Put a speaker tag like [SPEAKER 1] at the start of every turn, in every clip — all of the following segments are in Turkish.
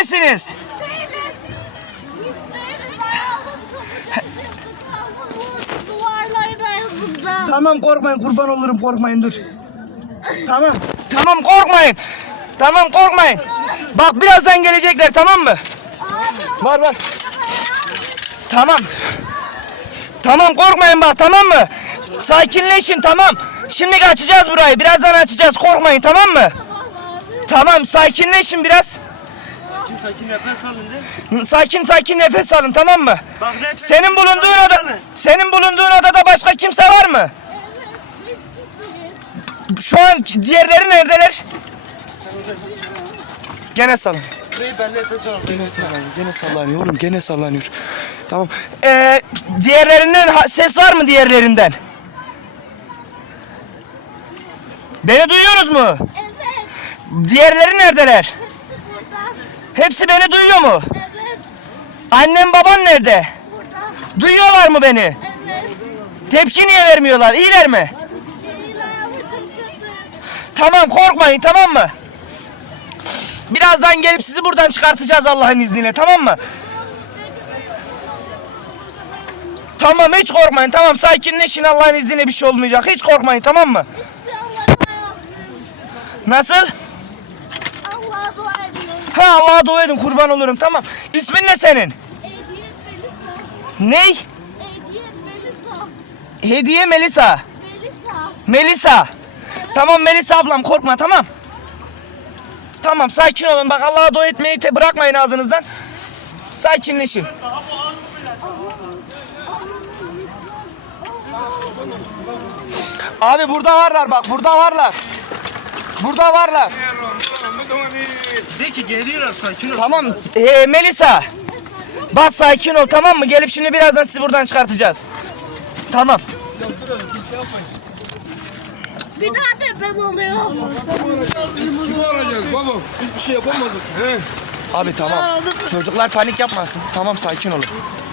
[SPEAKER 1] misiniz? Tamam korkmayın, kurban olurum, korkmayın, dur. Tamam. Tamam korkmayın. Tamam korkmayın. Bak birazdan gelecekler, tamam mı? Var. Tamam. Tamam korkmayın bak, tamam mı? Sakinleşin, tamam. Şimdi açacağız burayı. Birazdan açacağız. Korkmayın, tamam mı? Tamam, sakinleşin biraz.
[SPEAKER 2] Sakin nefes alın de.
[SPEAKER 1] Sakin nefes alın, tamam mı?
[SPEAKER 2] Bak,
[SPEAKER 1] senin bulunduğun odada başka kimse var mı? Şu an diğerleri neredeler? Gene salın. Gene sallanıyor oğlum, gene sallanıyor. Tamam. Diğerlerinden ses var mı diğerlerinden? Beni duyuyorsunuz mu?
[SPEAKER 3] Evet.
[SPEAKER 1] Diğerleri neredeler?
[SPEAKER 3] Burada.
[SPEAKER 1] Hepsi beni duyuyor mu?
[SPEAKER 3] Evet.
[SPEAKER 1] Annem baban nerede?
[SPEAKER 3] Burada.
[SPEAKER 1] Duyuyorlar mı beni?
[SPEAKER 3] Evet.
[SPEAKER 1] Tepki niye vermiyorlar? İyiler mi? Tamam korkmayın, tamam mı? Birazdan gelip sizi buradan çıkartacağız Allah'ın izniyle, tamam mı? Tamam hiç korkmayın, tamam sakinleşin, Allah'ın izniyle bir şey olmayacak, hiç korkmayın, tamam mı? Nasıl?
[SPEAKER 3] Allah'a dua ediyorum.
[SPEAKER 1] Ha Allah'a dua edin, kurban olurum, tamam. İsmin ne senin? Ney? Hediye Melisa. Melisa. Tamam Melisa ablam, korkma, tamam. Tamam sakin olun, bak Allah'a dua etmeyi bırakmayın ağzınızdan. Sakinleşin. Abi burada varlar, bak burada varlar. Burada varlar.
[SPEAKER 2] De ki geliyorlar, sakin ol.
[SPEAKER 1] Tamam Melisa. Bak sakin ol, tamam mı? Gelip şimdi birazdan sizi buradan çıkartacağız. Tamam.
[SPEAKER 3] Bir daha deprem oluyor.
[SPEAKER 4] Kim olacağız baba? Hiçbir şey yapamazdık.
[SPEAKER 1] Abi tamam. Çocuklar panik yapmasın. Tamam sakin olun.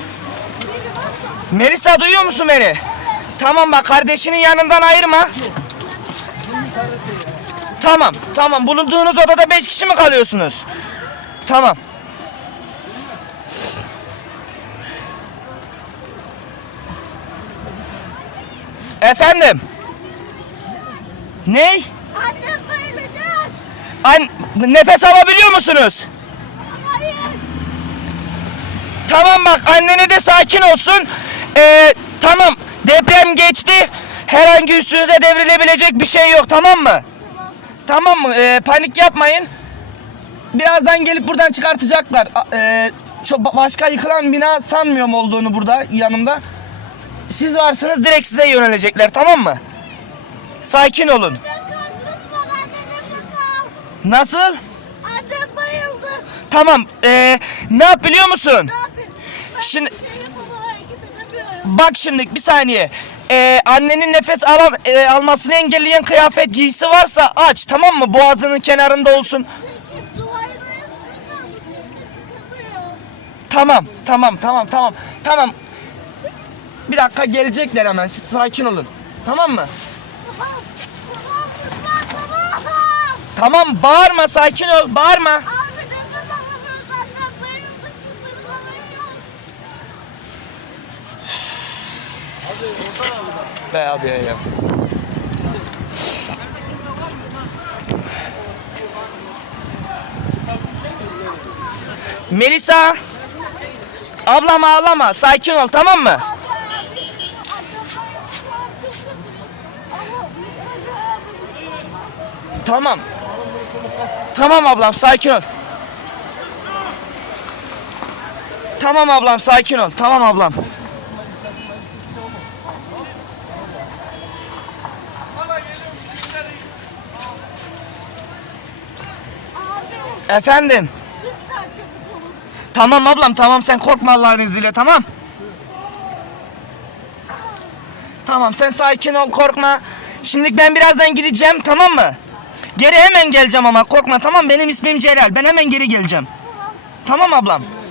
[SPEAKER 1] Melisa duyuyor musun beni? Tamam bak kardeşinin yanından ayırma. Tamam. Bulunduğunuz odada 5 kişi mi kalıyorsunuz? Tamam. Efendim? Ney?
[SPEAKER 3] Annem bayılacak.
[SPEAKER 1] Nefes alabiliyor musunuz?
[SPEAKER 3] Hayır.
[SPEAKER 1] Tamam bak annene de sakin olsun. Tamam deprem geçti. Herhangi üstünüze devrilebilecek bir şey yok, tamam mı? Tamam mı? Panik yapmayın. Birazdan gelip buradan çıkartacaklar. Başka yıkılan bina sanmıyorum olduğunu burada yanımda. Siz varsınız, direkt size yönelecekler, tamam mı? Sakin olun. Nasıl?
[SPEAKER 3] Annem bayıldı.
[SPEAKER 1] Tamam. Ne yap biliyor musun? Şimdi bak şimdi bir saniye. Annenin nefes almasını engelleyen kıyafet giysi varsa aç, tamam mı? Boğazının kenarında olsun. Tamam. Bir dakika gelecekler hemen. Siz sakin olun. Tamam mı? Tamam bağırma, sakin ol. Bağırma.
[SPEAKER 3] Abi nefes alamıyoruz, annem bayıldı.
[SPEAKER 1] Be abi ya. Melisa. Ablam ağlama. Sakin ol, tamam mı? Tamam. Tamam ablam sakin ol. Tamam ablam sakin ol. Tamam ablam. Efendim. Tamam ablam, tamam, sen korkma Allah'ın izniyle, tamam. Tamam sen sakin ol, korkma. Şimdi ben birazdan gideceğim, tamam mı? Geri hemen geleceğim ama korkma, tamam. Benim ismim Celal, ben hemen geri geleceğim. Tamam ablam.